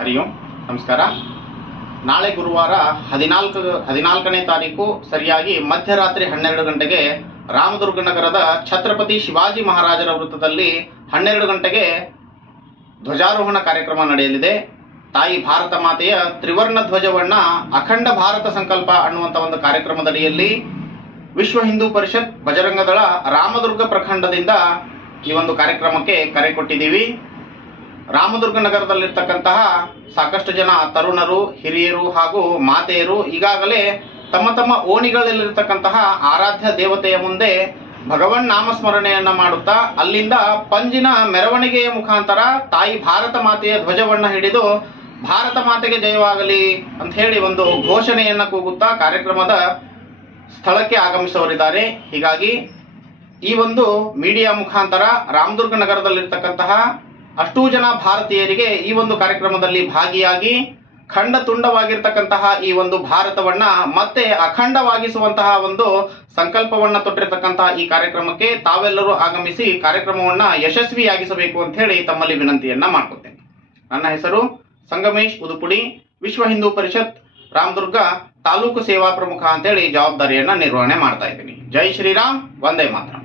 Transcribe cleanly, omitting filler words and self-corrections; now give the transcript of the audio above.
ಹರಿ ಓಂ ನಮಸ್ಕಾರ. ನಾಳೆ ಗುರುವಾರ 14ನೇ ತಾರೀಕು ಸರಿಯಾಗಿ ಮಧ್ಯರಾತ್ರಿ 12 ಗಂಟೆಗೆ ರಾಮದುರ್ಗ ನಗರದ ಛತ್ರಪತಿ ಶಿವಾಜಿ ಮಹಾರಾಜರ ವೃತ್ತದಲ್ಲಿ 12 ಗಂಟೆಗೆ ಧ್ವಜಾರೋಹಣ ಕಾರ್ಯಕ್ರಮ ನಡೆಯಲಿದೆ. ತಾಯಿ ಭಾರತ ಮಾತೆಯ ತ್ರಿವರ್ಣ ಧ್ವಜವನ್ನ ಅಖಂಡ ಭಾರತ ಸಂಕಲ್ಪ ಅನ್ನುವಂಥ ಒಂದು ಕಾರ್ಯಕ್ರಮದಡಿಯಲ್ಲಿ ವಿಶ್ವ ಹಿಂದೂ ಪರಿಷತ್ ಬಜರಂಗ ದಳ ರಾಮದುರ್ಗ ಪ್ರಖಂಡದಿಂದ ಈ ಒಂದು ಕಾರ್ಯಕ್ರಮಕ್ಕೆ ಕರೆ ಕೊಟ್ಟಿದ್ದೀವಿ. ರಾಮದುರ್ಗ ನಗರದಲ್ಲಿರ್ತಕ್ಕಂತಹ ಸಾಕಷ್ಟು ಜನ ತರುಣರು, ಹಿರಿಯರು ಹಾಗೂ ಮಾತೆಯರು ಈಗಾಗಲೇ ತಮ್ಮ ತಮ್ಮ ಓಣಿಗಳಲ್ಲಿರ್ತಕ್ಕಂತಹ ಆರಾಧ್ಯ ದೇವತೆಯ ಮುಂದೆ ಭಗವನ್ ನಾಮಸ್ಮರಣೆಯನ್ನ ಮಾಡುತ್ತಾ ಅಲ್ಲಿಂದ ಪಂಜಿನ ಮೆರವಣಿಗೆಯ ಮುಖಾಂತರ ತಾಯಿ ಭಾರತ ಮಾತೆಯ ಧ್ವಜವನ್ನ ಹಿಡಿದು ಭಾರತ ಮಾತೆಗೆ ಜಯವಾಗಲಿ ಅಂತ ಹೇಳಿ ಒಂದು ಘೋಷಣೆಯನ್ನ ಕೂಗುತ್ತಾ ಕಾರ್ಯಕ್ರಮದ ಸ್ಥಳಕ್ಕೆ ಆಗಮಿಸುವರಿದ್ದಾರೆ. ಹೀಗಾಗಿ ಈ ಒಂದು ಮೀಡಿಯಾ ಮುಖಾಂತರ ರಾಮದುರ್ಗ ನಗರದಲ್ಲಿರ್ತಕ್ಕಂತಹ ಅಷ್ಟೂ ಜನ ಭಾರತೀಯರಿಗೆ ಈ ಒಂದು ಕಾರ್ಯಕ್ರಮದಲ್ಲಿ ಭಾಗಿಯಾಗಿ ಖಂಡ ತುಂಡವಾಗಿರ್ತಕ್ಕಂತಹ ಈ ಒಂದು ಭಾರತವನ್ನ ಮತ್ತೆ ಅಖಂಡವಾಗಿಸುವಂತಹ ಒಂದು ಸಂಕಲ್ಪವನ್ನ ತೊಟ್ಟಿರ್ತಕ್ಕಂತಹ ಈ ಕಾರ್ಯಕ್ರಮಕ್ಕೆ ತಾವೆಲ್ಲರೂ ಆಗಮಿಸಿ ಕಾರ್ಯಕ್ರಮವನ್ನ ಯಶಸ್ವಿಯಾಗಿಸಬೇಕು ಅಂತ ಹೇಳಿ ತಮ್ಮಲ್ಲಿ ವಿನಂತಿಯನ್ನ ಮಾಡ್ಕೊತೇನೆ. ನನ್ನ ಹೆಸರು ಸಂಗಮೇಶ್ ಉದುಪುಡಿ, ವಿಶ್ವ ಹಿಂದೂ ಪರಿಷತ್ ರಾಮದುರ್ಗ ತಾಲೂಕು ಸೇವಾ ಪ್ರಮುಖ ಅಂತೇಳಿ ಜವಾಬ್ದಾರಿಯನ್ನ ನಿರ್ವಹಣೆ ಮಾಡ್ತಾ ಇದ್ದೀನಿ. ಜೈ ಶ್ರೀರಾಮ್, ವಂದೇ ಮಾತರಂ.